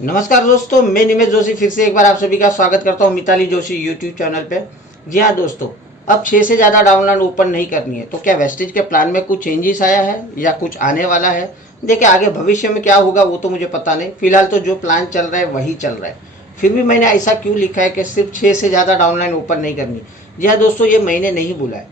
नमस्कार दोस्तों, मैं निमेश जोशी फिर से एक बार आप सभी का स्वागत करता हूं मिताली जोशी यूट्यूब चैनल पे। जी हाँ दोस्तों, अब 6 से ज़्यादा डाउनलोड ओपन नहीं करनी है। तो क्या वेस्टेज के प्लान में कुछ चेंजेस आया है या कुछ आने वाला है? देखिए, आगे भविष्य में क्या होगा वो तो मुझे पता नहीं। फिलहाल तो जो प्लान चल रहा है वही चल रहा है। फिर भी मैंने ऐसा क्यों लिखा है कि सिर्फ 6 से ज़्यादा डाउनलाइन ओपन नहीं करनी। जी हाँ दोस्तों, ये मैंने नहीं बोला है,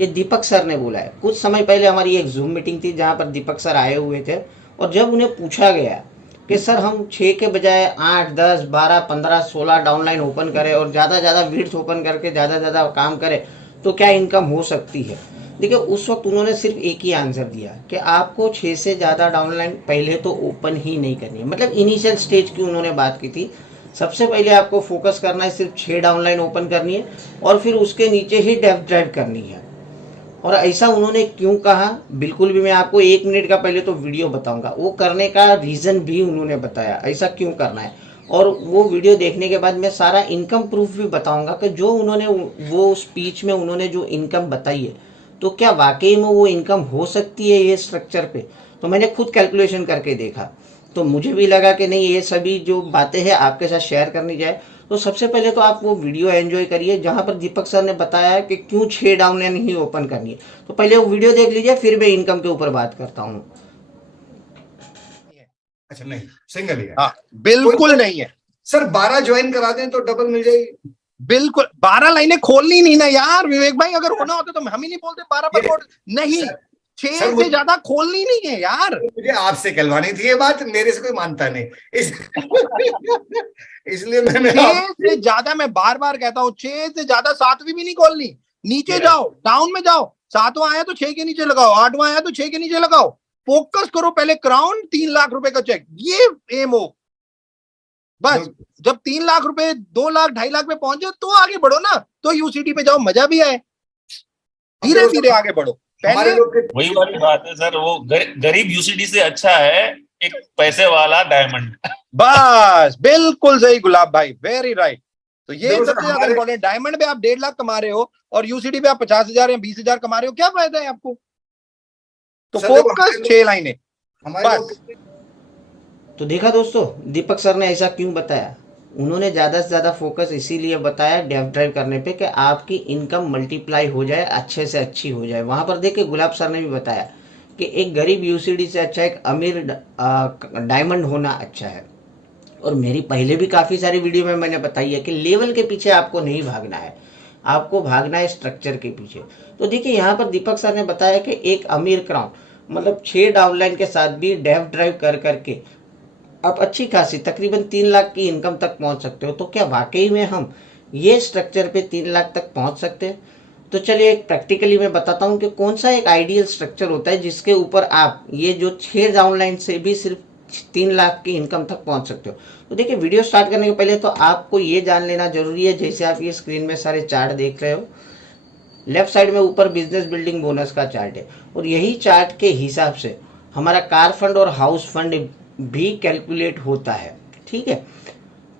ये दीपक सर ने बोला है। कुछ समय पहले हमारी एक जूम मीटिंग थी जहाँ पर दीपक सर आए हुए थे, और जब उन्हें पूछा गया कि सर हम 6 के बजाय 8, 10, 12, 15, 16 डाउनलाइन ओपन करें और ज़्यादा ज़्यादा विड्थ ओपन करके ज़्यादा ज़्यादा काम करें तो क्या इनकम हो सकती है? देखिए, उस वक्त उन्होंने सिर्फ एक ही आंसर दिया कि आपको 6 से ज़्यादा डाउनलाइन पहले तो ओपन ही नहीं करनी है। मतलब इनिशियल स्टेज की उन्होंने बात की थी। सबसे पहले आपको फोकस करना है, सिर्फ 6 डाउनलाइन ओपन करनी है और फिर उसके नीचे ही डेप्थ ड्राइव करनी है। और ऐसा उन्होंने क्यों कहा, बिल्कुल भी मैं आपको 1 मिनट का पहले तो वीडियो बताऊंगा। वो करने का रीज़न भी उन्होंने बताया ऐसा क्यों करना है, और वो वीडियो देखने के बाद मैं सारा इनकम प्रूफ भी बताऊंगा कि जो उन्होंने वो स्पीच में उन्होंने जो इनकम बताई है तो क्या वाकई में वो इनकम हो सकती है ये स्ट्रक्चर पे। तो मैंने खुद कैलकुलेशन करके देखा, तो मुझे भी लगा कि नहीं, ये सभी जो बातें हैं आपके साथ शेयर करनी जाए। तो सबसे पहले तो आप वो वीडियो एंजॉय करिए जहां पर दीपक सर ने बताया कि क्यों 6 डाउनलाइन ही ओपन करनी है। तो पहले वो वीडियो देख लीजिए, फिर मैं इनकम के ऊपर बात करता हूँ। अच्छा, नहीं सिंगल ही है। हाँ, बिल्कुल नहीं है सर 12 ज्वाइन करा दें तो डबल मिल जाएगी। बिल्कुल 12 लाइनें खोलनी नहीं ना यार विवेक भाई। अगर होना होता तो हम ही नहीं बोलते 12 पर कोड नहीं। सर, 6 सर से ज्यादा खोलनी नहीं है यार। मुझे आपसे कहलवानी थी ये बात, मेरे से कोई मानता नहीं इसलिए मैंने 6 से ज्यादा, मैं बार बार कहता हूँ, 6 से ज्यादा 7वीं भी नहीं खोलनी। नीचे जाओ, डाउन में जाओ। 7वां आया तो 6 के नीचे लगाओ, 8वां आया तो 6 के नीचे लगाओ। फोकस करो पहले क्राउन 3 लाख रुपए का चेक, ये एम हो बस। जब 3 लाख रुपए 2 लाख 2.5 लाख पे पहुंचे तो आगे बढ़ो ना। तो यूसीडी पे जाओ, मजा भी आए, धीरे धीरे आगे बढ़ो। हमारे पहले लोग वही वाली बात है सर, वो गरीब यूसीडी से अच्छा है एक पैसे वाला डायमंड। बस बिल्कुल सही गुलाब भाई, वेरी राइट। तो ये देखो सर, सबसे ज्यादा इंपॉर्टेंट। डायमंड पे आप 1.5 लाख कमा रहे हो और यूसीडी पे आप 50,000 या 20,000 कमा रहे हो, क्या फायदा है आपको? तो फोकस 6 लाइनें बस। तो देखा दोस्तों, दीपक सर ने ऐसा क्यों बताया। उन्होंने ज़्यादा से ज़्यादा फोकस इसीलिए बताया डेप्थ ड्राइव करने पे कि आपकी इनकम मल्टीप्लाई हो जाए, अच्छे से अच्छी हो जाए। वहाँ पर देखिए, गुलाब सर ने भी बताया कि एक गरीब यूसीडी से अच्छा एक अमीर डायमंड होना अच्छा है। और मेरी पहले भी काफ़ी सारी वीडियो में मैंने बताई है कि लेवल के पीछे आपको नहीं भागना है, आपको भागना है स्ट्रक्चर के पीछे। तो देखिए, यहाँ पर दीपक सर ने बताया कि एक अमीर क्राउन मतलब 6 डाउनलाइन के साथ भी डेप्थ ड्राइव कर करके आप अच्छी खासी तकरीबन 3 लाख की इनकम तक पहुंच सकते हो। तो क्या वाकई में हम ये स्ट्रक्चर पे 3 लाख तक पहुंच सकते हैं? तो चलिए एक प्रैक्टिकली मैं बताता हूं कि कौन सा एक आइडियल स्ट्रक्चर होता है जिसके ऊपर आप ये जो 6 डाउनलाइन से भी सिर्फ 3 लाख की इनकम तक पहुंच सकते हो। तो देखिए, वीडियो स्टार्ट करने के पहले तो आपको ये जान लेना जरूरी है, जैसे आप ये स्क्रीन में सारे चार्ट देख रहे हो, लेफ्ट साइड में ऊपर बिजनेस बिल्डिंग बोनस का चार्ट है, और यही चार्ट के हिसाब से हमारा कार फंड और हाउस फंड भी कैलकुलेट होता है। ठीक है,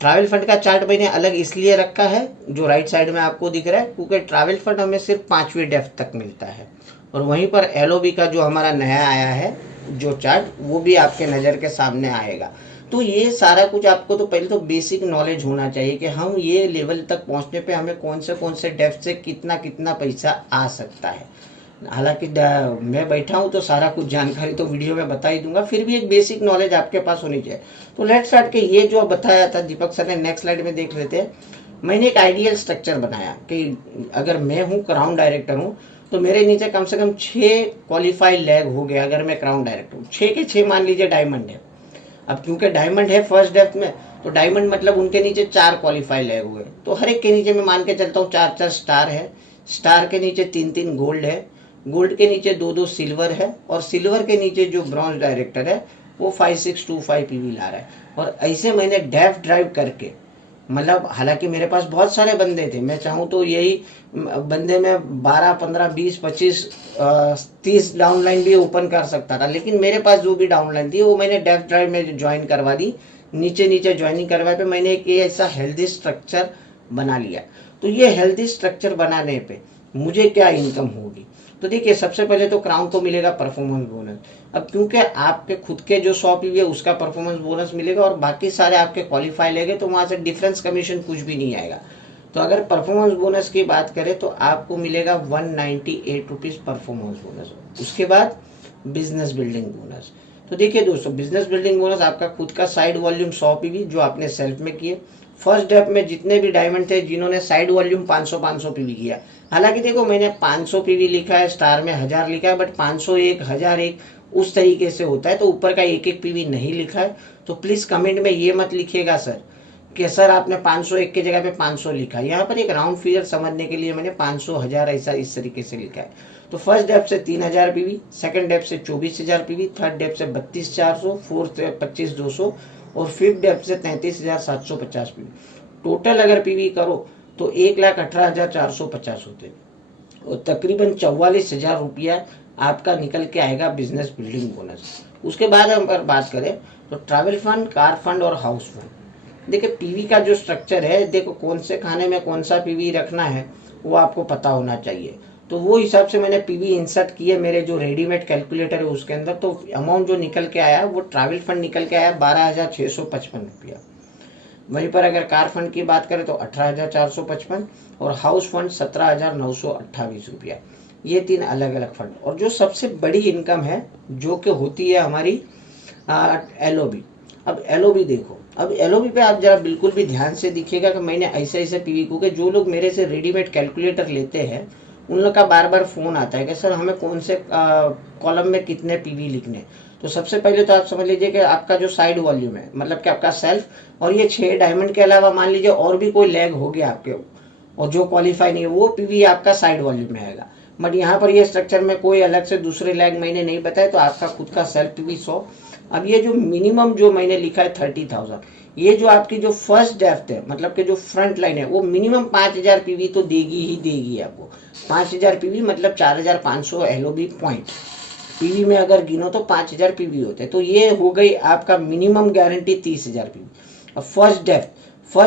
ट्रैवल फंड का चार्ट मैंने अलग इसलिए रखा है जो राइट साइड में आपको दिख रहा है, क्योंकि ट्रैवल फंड हमें सिर्फ 5वीं डेप्थ तक मिलता है। और वहीं पर एलओबी का जो हमारा नया आया है जो चार्ट, वो भी आपके नज़र के सामने आएगा। तो ये सारा कुछ आपको तो पहले तो बेसिक नॉलेज होना चाहिए कि हम ये लेवल तक पहुंचने पे हमें कौन से डेप्थ से कितना कितना पैसा आ सकता है। हालांकि मैं बैठा हूँ तो सारा कुछ जानकारी तो वीडियो में बता ही दूंगा, फिर भी एक बेसिक नॉलेज आपके पास होनी चाहिए। तो लेट्स स्टार्ट के ये जो बताया था दीपक सर ने, नेक्स्ट स्लाइड में देख लेते हैं। मैंने एक आइडियल स्ट्रक्चर बनाया कि अगर मैं हूँ क्राउन डायरेक्टर हूँ तो मेरे नीचे कम से कम 6 क्वालिफाइड लैग हो गया। अगर मैं क्राउन डायरेक्टर हूँ, 6 के 6 मान लीजिए डायमंड है। अब क्योंकि डायमंड है फर्स्ट डेप्थ में, तो डायमंड मतलब उनके नीचे 4 क्वालिफाई लैग हुए, तो हर एक के नीचे मैं मान के चलता हूँ 4 4 स्टार है। स्टार के नीचे 3 3 गोल्ड है, गोल्ड के नीचे 2 2 सिल्वर है, और सिल्वर के नीचे जो ब्रॉन्ज डायरेक्टर है वो 5625 पीवी ला रहा है। और ऐसे मैंने डेप्थ ड्राइव करके, मतलब हालांकि मेरे पास बहुत सारे बंदे थे, मैं चाहूँ तो यही बंदे में 12 15 20 25 30 डाउनलाइन भी ओपन कर सकता था, लेकिन मेरे पास जो भी डाउनलाइन थी वो मैंने डेप्थ ड्राइव में ज्वाइन करवा दी। नीचे नीचे ज्वाइनिंग करवा पे मैंने एक ऐसा हेल्दी स्ट्रक्चर बना लिया। तो ये हेल्दी स्ट्रक्चर बनाने पे मुझे क्या इनकम होगी? तो देखिए, सबसे पहले तो क्राउन को मिलेगा परफॉर्मेंस बोनस। अब क्योंकि आपके खुद के जो 100 पीवी है उसका परफॉर्मेंस बोनस मिलेगा और बाकी सारे आपके क्वालिफाई लेंगे तो वहाँ से डिफरेंस कमीशन कुछ भी नहीं आएगा। तो अगर परफॉर्मेंस बोनस की बात करें तो आपको मिलेगा 198 रुपीज़ परफॉर्मेंस बोनस। उसके बाद बिजनेस बिल्डिंग बोनस। तो देखिए दोस्तों, बिजनेस बिल्डिंग बोनस आपका खुद का साइड वॉल्यूम 100 पीवी जो आपने सेल्फ में किए। फर्स्ट डेप में जितने भी डायमंड थे जिन्होंने साइड वॉल्यूम 500 पीवी किया, हालांकि देखो मैंने 500 पीवी लिखा है, स्टार में 1000 लिखा है, बट 501 1001 उस तरीके से होता है, तो ऊपर का एक एक पीवी नहीं लिखा है। तो प्लीज कमेंट में ये मत लिखिएगा सर कि सर आपने 501 की जगह पे 500 लिखा है। यहाँ पर एक राउंड फिगर समझने के लिए मैंने 500 1000 ऐसा इस तरीके से लिखा है। तो फर्स्ट डेप से 3000 पीवी, सेकंड डेप से 24000 पीवी, थर्ड डेप से 32400, फोर्थ 25200 और फिफ्थ डेप से 33750 पीवी। टोटल अगर पीवी करो तो 1,18,450 होते और तकरीबन 44,000 रुपया आपका निकल के आएगा बिजनेस बिल्डिंग बोनस। उसके बाद हम अगर बात करें तो ट्रैवल फंड, कार फंड और हाउस फंड। देखिए पीवी का जो स्ट्रक्चर है, देखो कौन से खाने में कौन सा पीवी रखना है वो आपको पता होना चाहिए। तो वो हिसाब से मैंने पीवी इंसर्ट किए मेरे जो रेडीमेड कैलकुलेटर है उसके अंदर। तो अमाउंट जो निकल के आया वो ट्रैवल फंड निकल के आया 12,655 रुपया। वहीं पर अगर कार फंड की बात करें तो 18,455 और हाउस फंड 17,928 रुपया। ये 3 अलग अलग फंड। और जो सबसे बड़ी इनकम है जो कि होती है हमारी एलओबी। अब एलओबी देखो, अब एलओबी पे आप जरा बिल्कुल भी ध्यान से दिखिएगा कि मैंने ऐसे ऐसे पीवी को के जो लोग मेरे से रेडीमेड कैलकुलेटर लेते हैं उन लोग का बार बार फोन आता है कि सर हमें कौन से कॉलम में कितने पीवी लिखने। तो सबसे पहले तो आप समझ लीजिए कि आपका जो साइड वॉल्यूम है, मतलब कि आपका सेल्फ और ये 6 डायमंड के अलावा मान लीजिए और भी कोई लैग हो गया आपके और जो क्वालिफाई नहीं है वो पीवी आपका साइड वॉल्यूम में आएगा। बट यहाँ पर ये स्ट्रक्चर में कोई अलग से दूसरे लैग मैंने नहीं बताया, तो आपका खुद का सेल्फ पीवी 100। अब ये जो मिनिमम जो मैंने लिखा है 30,000, ये जो आपकी जो फर्स्ट डेप्थ है मतलब कि जो फ्रंट लाइन है वो मिनिमम 5000 पीवी तो देगी ही देगी आपको। 5000 पीवी मतलब 4500 एलओबी पॉइंट। पीवी में अगर गिनो तो 5000 पीवी होते हैं। तो ये हो गई आपका मिनिमम गारंटी 30,000 पीवी। अब फर्स्ट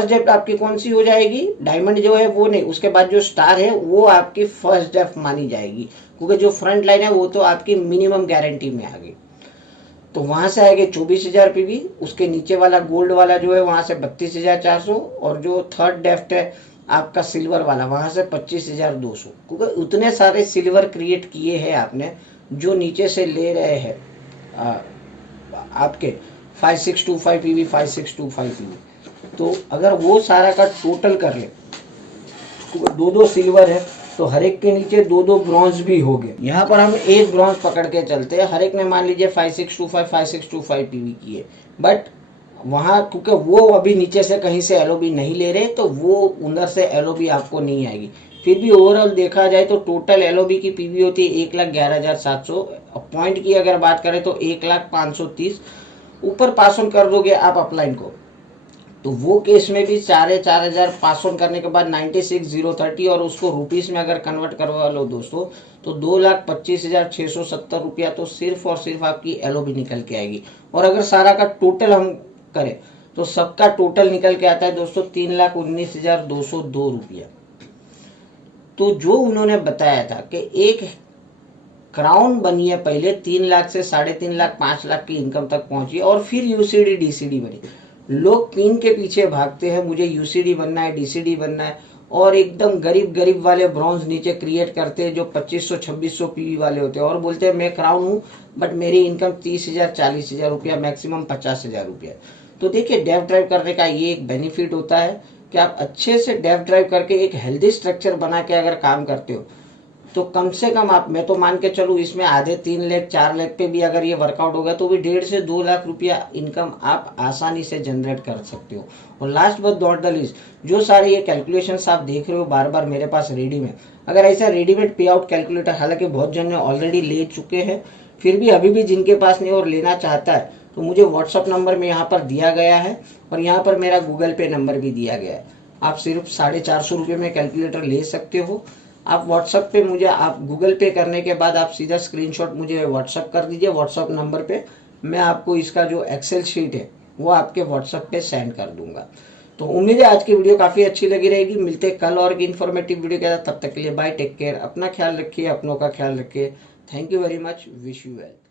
डेप्थ आपकी कौन सी हो जाएगी, डायमंड जो है वो नहीं, उसके बाद जो स्टार है वो आपकी फर्स्ट डेप्थ मानी जाएगी, क्योंकि जो फ्रंट लाइन है वो तो आपकी मिनिमम गारंटी में आ गई। तो वहां से आएगी 24,000 पीवी। उसके नीचे वाला गोल्ड वाला जो है वहां से 32,400 और जो थर्ड डेप्थ है आपका सिल्वर वाला वहां से 25,200, क्योंकि उतने सारे सिल्वर क्रिएट किए हैं आपने जो नीचे से ले रहे हैं आपके 5625 पीवी 5625 पीवी। तो अगर वो सारा का टोटल कर ले, दो दो सिल्वर है तो हर एक के नीचे 2-2 ब्रॉन्ज भी हो गए। यहाँ पर हम एक ब्रॉन्ज पकड़ के चलते हैं, हर एक ने मान लीजिए 5625 पीवी किए, बट वहाँ क्योंकि वो अभी नीचे से कहीं से एलओबी नहीं ले रहे तो वो उधर से एलओबी आपको नहीं आएगी। फिर भी ओवरऑल देखा जाए तो टोटल एलओबी की पीवी होती है 1,11,700। पॉइंट की अगर बात करें तो 1,0530 ऊपर पास ऑन कर दोगे आप अपलाइन को, तो वो केस में भी 4,000 पास ऑन करने के बाद 96,030 और उसको रुपीस में अगर कन्वर्ट करवा लो दोस्तों तो 2,25,670 रुपया तो सिर्फ और सिर्फ आपकी एलओबी निकल के आएगी। और अगर सारा का टोटल हम करें तो सबका टोटल निकल के आता है दोस्तों 3,19,202 रुपया। तो जो उन्होंने बताया था कि एक क्राउन बनी है पहले 3 लाख से 3.5 लाख 5 लाख की इनकम तक पहुंची और फिर यूसीडी डीसीडी बनी। लोग पिन के पीछे भागते हैं, मुझे यूसीडी बनना है, डीसीडी बनना है, और एकदम गरीब वाले ब्रॉन्ज नीचे क्रिएट करते हैं जो 2500-2600 पीवी वाले होते हैं और बोलते हैं मैं क्राउन हूँ बट मेरी इनकम 30,000 40,000 रुपया, मैक्सिमम 50,000 रुपया। तो देखिए डेव ड्राइव करने का ये एक बेनिफिट होता है कि आप अच्छे से डेव ड्राइव करके एक हेल्दी स्ट्रक्चर बना के अगर काम करते हो तो कम से कम आप, मैं तो मान के चलूँ इसमें आधे 3 लाख 4 लाख पे भी अगर ये वर्कआउट होगा तो भी 1.5 से 2 लाख रुपया इनकम आप आसानी से जनरेट कर सकते हो। और last but not the least, जो सारे ये कैलकुलेशंस आप देख रहे हो बार बार मेरे पास रेडी में, अगर ऐसा रेडीमेड पे आउट कैलकुलेटर, हालांकि बहुत जन ने ऑलरेडी ले चुके हैं, फिर भी अभी भी जिनके पास नहीं और लेना चाहता है तो मुझे व्हाट्सअप नंबर में यहाँ पर दिया गया है और यहाँ पर मेरा गूगल पे नंबर भी दिया गया है। आप सिर्फ 450 रुपये में कैलकुलेटर ले सकते हो। आप व्हाट्सएप पे मुझे, आप गूगल पे करने के बाद आप सीधा स्क्रीनशॉट मुझे व्हाट्सएप कर दीजिए व्हाट्सएप नंबर पे, मैं आपको इसका जो एक्सेल शीट है वो आपके व्हाट्सएप पे सेंड कर दूंगा। तो उम्मीद है आज की वीडियो काफ़ी अच्छी लगी रहेगी। मिलते कल और की इन्फॉर्मेटिव वीडियो के साथ, तब तक के लिए बाय, टेक केयर, अपना ख्याल रखिए, अपनों का ख्याल रखिए। Thank you very much, wish you well.